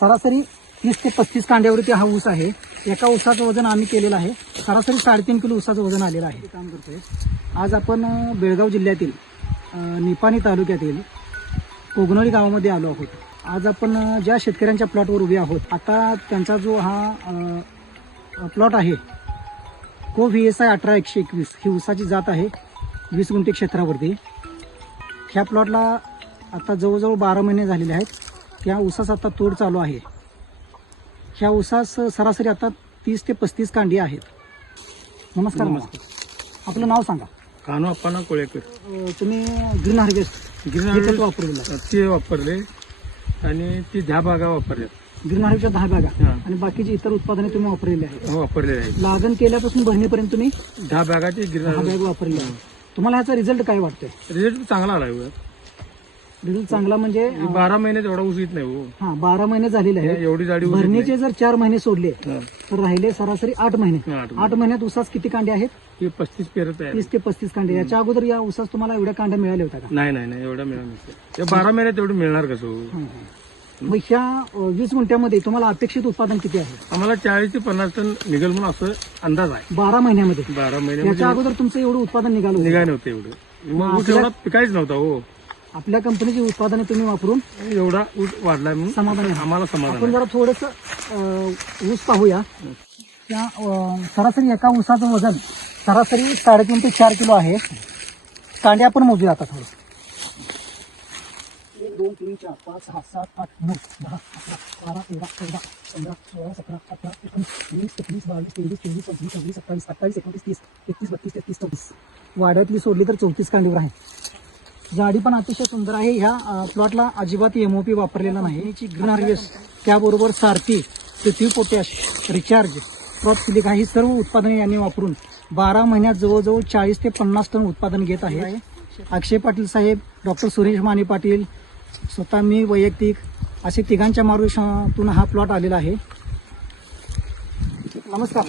सरासरी तीस ते पस्तीस कांड्यावरती हा ऊस आहे. एका ऊसाचं वजन आम्ही केलेलं आहे. सरासरी साडेतीन किलो ऊसाचं वजन आलेलं आहे. काम करतोय. आज आपण बेळगाव जिल्ह्यातील निपाणी तालुक्यातील कोगनोळी गावामध्ये आलो आहोत. आज आपण ज्या शेतकऱ्यांच्या प्लॉटवर उभे आहोत आता त्यांचा जो हा प्लॉट आहे को व्ही एस आय अठरा एकशे एकवीस ही ऊसाची जात आहे वीस गुंठे क्षेत्रावरती. ह्या प्लॉटला आता जवळजवळ बारा महिने झालेले आहेत. त्या ऊसास आता तोड चालू आहे. ह्या ऊसास सरासरी आता तीस ते पस्तीस कांडी आहेत. नमस्कार नमस्कार. आपलं नाव सांगा. कानो अप्पाना कोळेकर. अं, तुम्ही ग्रीन हार्वेस्ट ग्रीन हे खत हार्वेस्ट वापरलेलं आहे? ते वापरले आणि ती दहा बागा वापरल्या ग्रीन हार्वेस्टच्या दहा बॅगा हा. आणि बाकीची इतर उत्पादने तुम्ही वापरलेली आहेत. वापरलेले आहेत. लागण केल्यापासून भरणीपर्यंत तुम्ही दहा बागाचे ग्रीन दहा बॅग वापरले आहेत. तुम्हाला ह्याचा रिझल्ट काय वाटतोय? रिझल्ट चांगला आला आहे. रिझल्ट चांगला म्हणजे हे बारा महिने एवढा ऊस येत नाही हो. हा बारा महिने झालेले हे आहेत एवढी जाडी ऊस येत भरणीचे जर चार महिने सोडले. तर राहिले सरासरी आठ महिने. आठ आठ महिन्यात ऊसास किती कांडे आहेत? हे पस्तीस पेरत आहे तीस ते पस्तीस कांडे. याच्या अगोदर या ऊसास तुम्हाला एवढ्या कांड्या मिळाल्या होत्या का? नाही नाही नाही एवढा मिळणार बारा महिन्यात एवढं मिळणार कसं हो? हं, हं. मग ह्या अं, वीस गुंठ्यामध्ये तुम्हाला अपेक्षित उत्पादन किती आहे? आम्हाला चाळीस ते पन्नास टन निघेल म्हणून असं अंदाज आहे. बारा महिन्यामध्ये. बारा महिन्यामध्ये याच्या अगोदर तुमचं एवढं उत्पादन निघालं होतं. निघाय नव्हतं एवढं. मग ऊस एवढा पिकायच नव्हता हो. आपल्या कंपनीची उत्पादने तुम्ही वापरून एवढा ऊस वाढलाय म्हणून समाधानी. आम्हाला समाधान जरा थोडस ऊस पाहूया. त्या अं, सरासरी एका ऊसाचं वजन सरासरी साडेतीन ते चार किलो आहे. कांडे आपण मोजूया आता थोडं. एक दोन तीन चार पाच सहा सात आठ नऊ दहा अकरा बारा तेरा चौदा पंधरा सोळा सतरा अठरा एकोणीस वीस एकवीस बावीस तेवीस चोवीस पंचवीस सव्वीस सत्तावीस अठ्ठावीस एकोणतीस तीस एकतीस बत्तीस तेहतीस चौतीस. वाड्यातली सोडली तर चौतीस कांडीवर आहे. जाडी पण अतिशय सुंदर आहे. ह्या प्लॉटला अजिबात एमओपी वापरलेला नाही. जी ग्रीन हार्वेस्ट त्याबरोबर Sarathi Prithvi potash recharge crop silica ही सर्व उत्पादने यांनी वापरून बारा महिन्यात जवळजवळ चाळीस ते पन्नास टन उत्पादन घेत आहे अक्षय पाटील साहेब डॉक्टर सुरेश माने पाटील स्वतः मी वैयक्तिक असे तिघांच्या मार्गदर्शनातून हा प्लॉट आलेला आहे. नमस्कार.